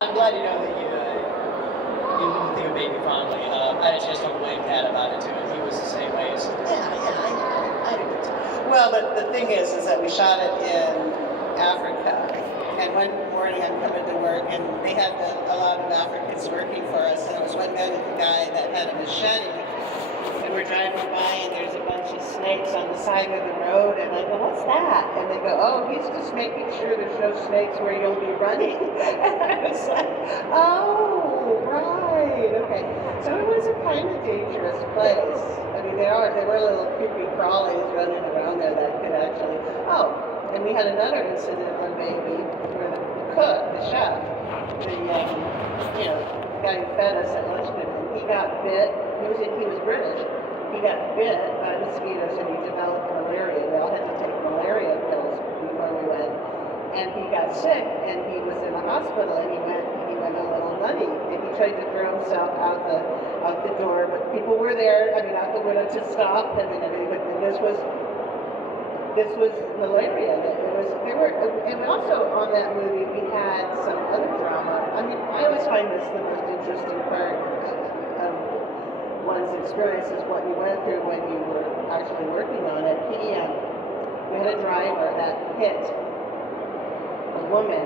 I'm glad you know that you think of baby fondly. I had a chance to talk to Wayne Cat about it too, and he was the same way. So, I had a good time. Well, but the thing is that we shot it in Africa, and one morning I'm coming to work, and they had a lot of Africans working for us, and there was one guy that had a machete, and we're driving by, and there's a bunch of snakes on the side of the road, and I go, what's that? And they go, oh, he's just making sure there's no snakes where you'll be running. And I was like, oh, right, okay. So it was a kind of dangerous place. I mean, there were little creepy crawlies running around there that could actually, and we had another incident on Baby where the cook, the chef, the guy who fed us at luncheon, he got bit. He was British. He got bit by mosquitoes and he developed malaria. We all had to take malaria pills before we went. And he got sick and he was in the hospital and he went a little nutty and he tried to throw himself out the door, but people were there, out the window to stop him and everything. But this was malaria. And also on that movie we had some other drama. I always find this the most interesting part of one's experience is what you went through when you were actually working on it. We had a driver that hit a woman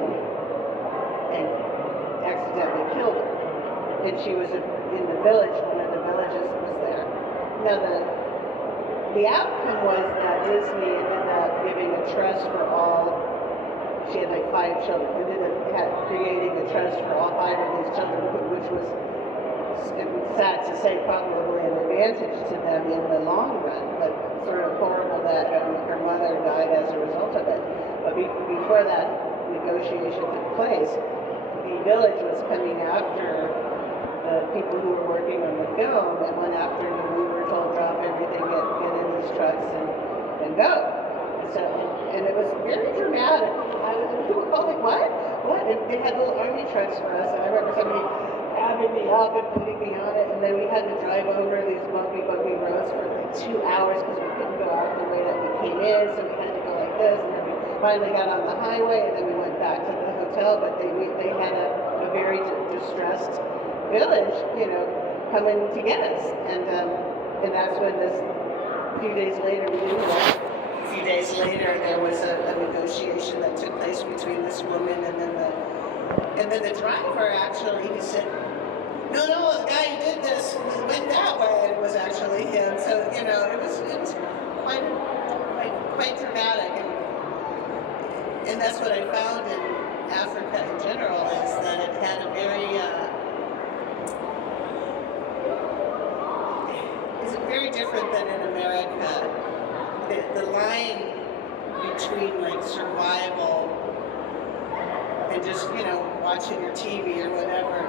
and accidentally killed her. And she was in the village, one of the villages that was there. Now the outcome was that Disney ended up giving a trust for all. She had like 5 children. They ended up creating a trust for all 5 of these children, which was, sad to say, probably an advantage to them in the long run, but sort of horrible that her mother died as a result of it. But before that negotiation took place, the village was coming after the people who were working on the film, and one afternoon we were told, drop everything, get in these trucks and go. And it was very dramatic. We were all like, what? And they had little army trucks for us, and I remember somebody grabbing me up and putting me on it, and then we had to drive over these bumpy roads for like 2 hours because we couldn't go out the way that we came in, so we had to go like this, and then we finally got on the highway, and then we went back to the hotel, but they had a very distressed village, coming to get us, and that's when a few days later, there was a negotiation that took place between this woman and then the driver actually, he said, no, the guy who did this went that way, and it was actually him. So, it was quite dramatic. And that's what I found in Africa in general, is that it had a very different than in America. The line between like survival and just, watching your TV or whatever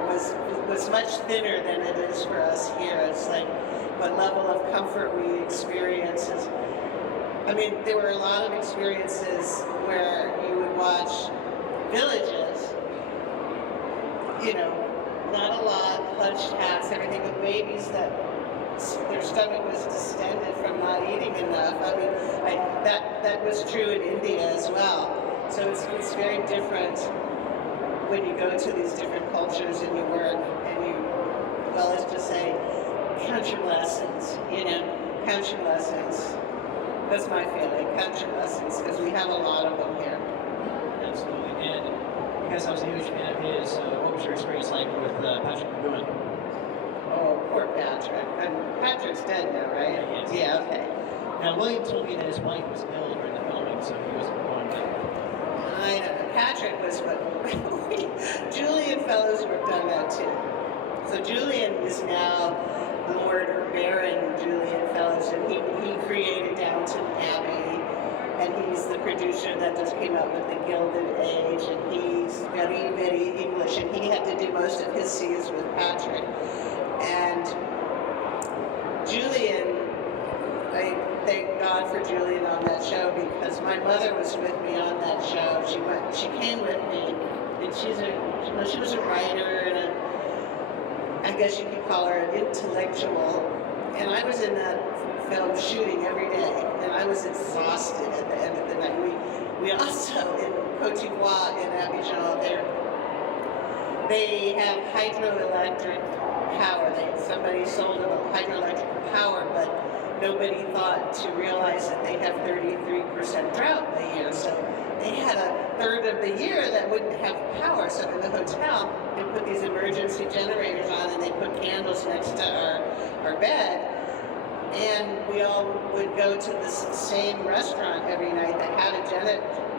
was much thinner than it is for us here. It's like what level of comfort we experience. There were a lot of experiences where you would watch villages, not a lot, hunched hats, everything, with babies that their stomach was distended from not eating enough. That was true in India as well. So it's very different when you go to these different cultures and you work and let's just say, count your blessings, count your blessings. That's my feeling, count your blessings, because we have a lot of them here. Absolutely, and because I was a huge fan of his, what was your experience like with Patrick McGowan? Oh, poor Patrick. Patrick's dead now, right? Yeah, okay. Now, William told me that his wife was ill during the filming, so he wasn't going back. I know. Patrick was Julian Fellows worked on that too. So Julian is now Lord or Baron Julian Fellows, and he created Downton Abbey, and he's the producer that just came out with The Gilded Age, and he's very, very English, and he had to do most of his scenes with Patrick. And Julian, I thank God for Julian on that show, because my mother was with me on that show. She came with me, and she was a writer, and I guess you could call her an intellectual. And I was in that film shooting every day, and I was exhausted at the end of the night. We also, in Cote d'Ivoire, in Abidjan, they have hydroelectric power. Somebody sold them hydroelectric power, but nobody thought to realize that they have 33% drought in the year. So they had a third of the year that wouldn't have power. So in the hotel, they put these emergency generators on, and they put candles next to our bed. And we all would go to the same restaurant every night that had a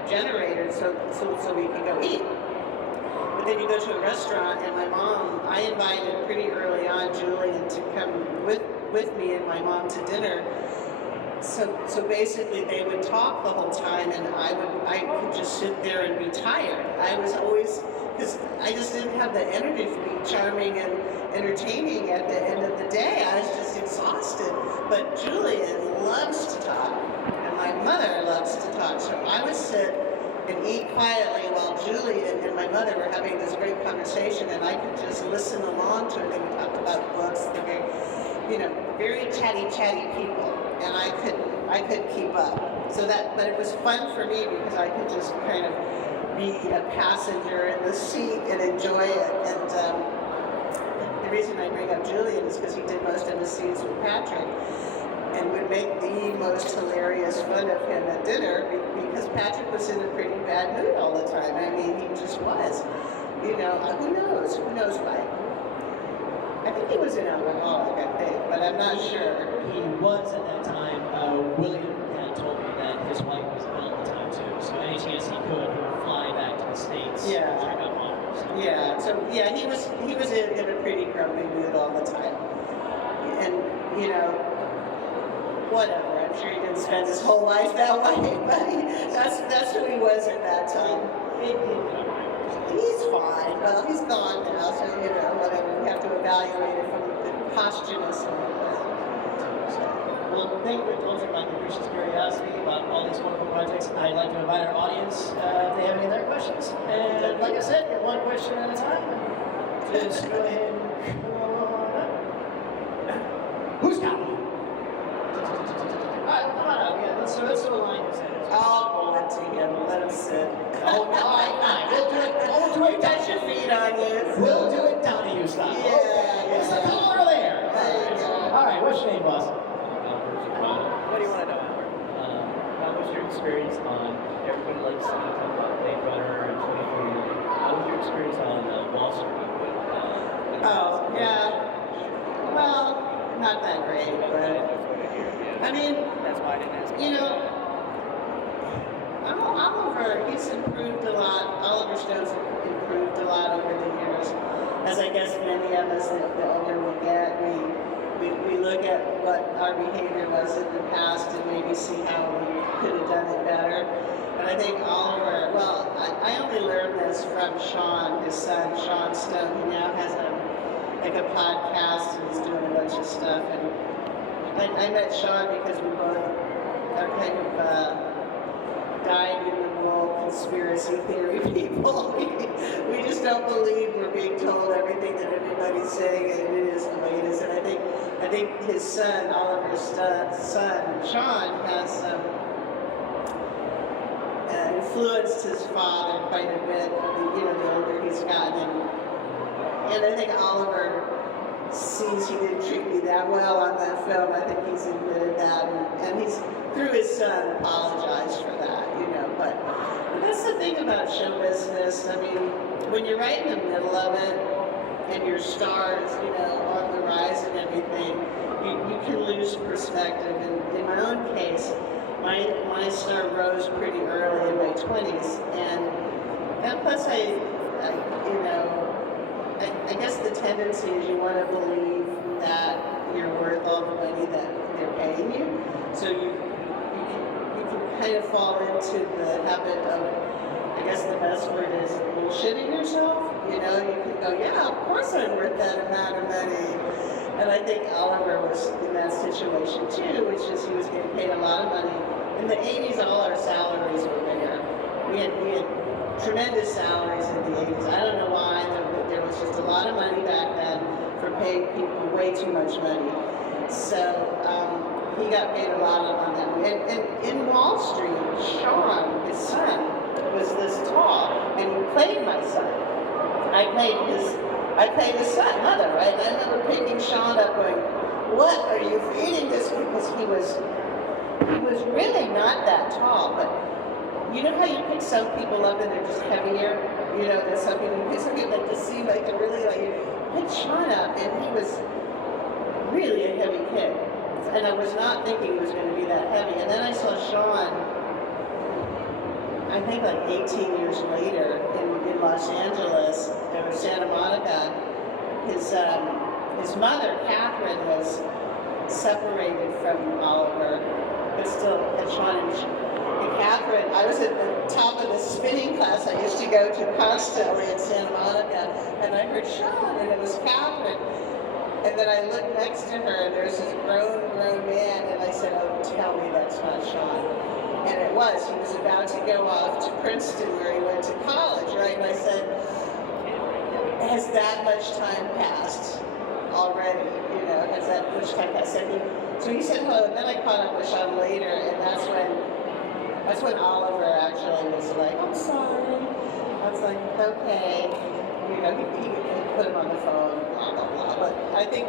generator so we could go eat. But then you go to a restaurant, and I invited pretty early on Julian to come with me and my mom to dinner. So basically they would talk the whole time, and I could just sit there and be tired. I was always, because I just didn't have the energy to be charming and entertaining at the end of the day. I was just exhausted. But Julian loves to talk, and my mother loves to talk. So I would sit and eat quietly while Julian and my mother were having this great conversation, and I could just listen along to it. They would talk about books. They're very chatty people, and I couldn't keep up. But it was fun for me because I could just kind of be a passenger in the seat and enjoy it. And the reason I bring up Julian is because he did most of the scenes with Patrick, and would make the most hilarious fun of him at dinner because Patrick was in a pretty bad mood all the time. I mean, he just was. Who knows? Who knows why? I think he was an alcoholic, but I'm not sure. He was at that time. William had told me that his wife was ill at the time too. So any chance he could, he would fly back to the States. Yeah. And check out Mom. So. Yeah. So yeah, he was in a pretty grumpy mood all the time, and whatever. I'm sure he didn't spend his whole life that way, but that's who he was at that time. He's fine. Well, he's gone now, so whatever. We have to evaluate it from the posthumous. Well, thank you for indulging my capricious curiosity about all these wonderful projects. I'd like to invite our audience if they have any other questions. And like I said, get one question at a time. Just go ahead and who's got one? All right, come on up. Yeah, let's do a line. I'll go on to him. Let him sit. Oh, all right, fine. We'll do it. Touch your feet on you. We'll do it Donahue style. Yeah. It's the collar there. There you go. All right, what's your name, boss? What do you want to know, Albert? How was your experience on, everybody likes to talk about Blade Runner and 2040. How was your experience on Wall Street with Oh, yeah. Well, not that great, but I mean, that's why I didn't ask. Oliver, he's improved a lot. Oliver Stone's improved a lot over the years. As I guess many of us, the older we get, we look at what our behavior was in the past and maybe see how we could have done it better. But I think Oliver, well, I only learned this from Sean, his son, Sean Stone. He now has a podcast, and he's doing a bunch of stuff. And I met Sean because we both are kind of dyed-in-the-wool conspiracy theory people. We just don't believe we're being told everything that everybody's saying, and it is the way it is. And I think his son, Oliver's son, Sean, has influenced his father quite a bit. The older he's gotten, and I think Oliver sees he didn't treat me that well on that film. I think he's admitted that, and he's, through his son, apologized for that, But that's the thing about show business. I mean, when you're right in the middle of it, and your star is, on the rise and everything, you can lose perspective. And in my own case, my star rose pretty early in my 20s, and plus I guess the tendency is you want to believe that you're worth all the money that they're paying you. So you can kind of fall into the habit of, I guess the best word is bullshitting yourself. You can go, yeah, of course I'm worth that amount of money. And I think Oliver was in that situation too, which is he was getting paid a lot of money. In the 80s, all our salaries were bigger. We had tremendous salaries in the 80s. I don't know why. There was just a lot of money back then for paying people way too much money. So he got paid a lot on that. And in Wall Street, Sean, his son, was this tall, and he played my son. I played his son, mother, right? And I remember picking Sean up going, what are you feeding this kid? Because he was really not that tall, but you know how you pick some people up and they're just heavier? You know, that some people that just seem like they're really like, you pick Sean up and he was really a heavy kid. And I was not thinking he was going to be that heavy. And then I saw Sean, I think like 18 years later in Los Angeles, or Santa Monica. His mother, Catherine, was separated from Oliver, but still had Sean and Catherine. I was at the top of the spinning class I used to go to constantly in Santa Monica, and I heard Sean, and it was Catherine. And then I looked next to her, and there's this grown man, and I said, oh, tell me that's not Sean. And it was. He was about to go off to Princeton, where he went to college, right? And I said, has that much time passed already? You know, has that much time passed? So he said hello, and then I caught up with Sean later, and that's when Oliver actually was like, I'm sorry. I was like, okay. You know, he put him on the phone, blah, blah, blah. But I think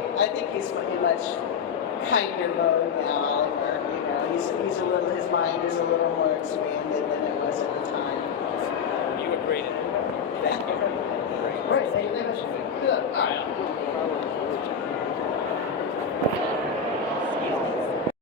he's in much kinder mode now, Oliver. You know, he's a little, his mind is a little more expanded than it was at the time. You were great at it. Thank you. Great, thank you very much. Good. All right.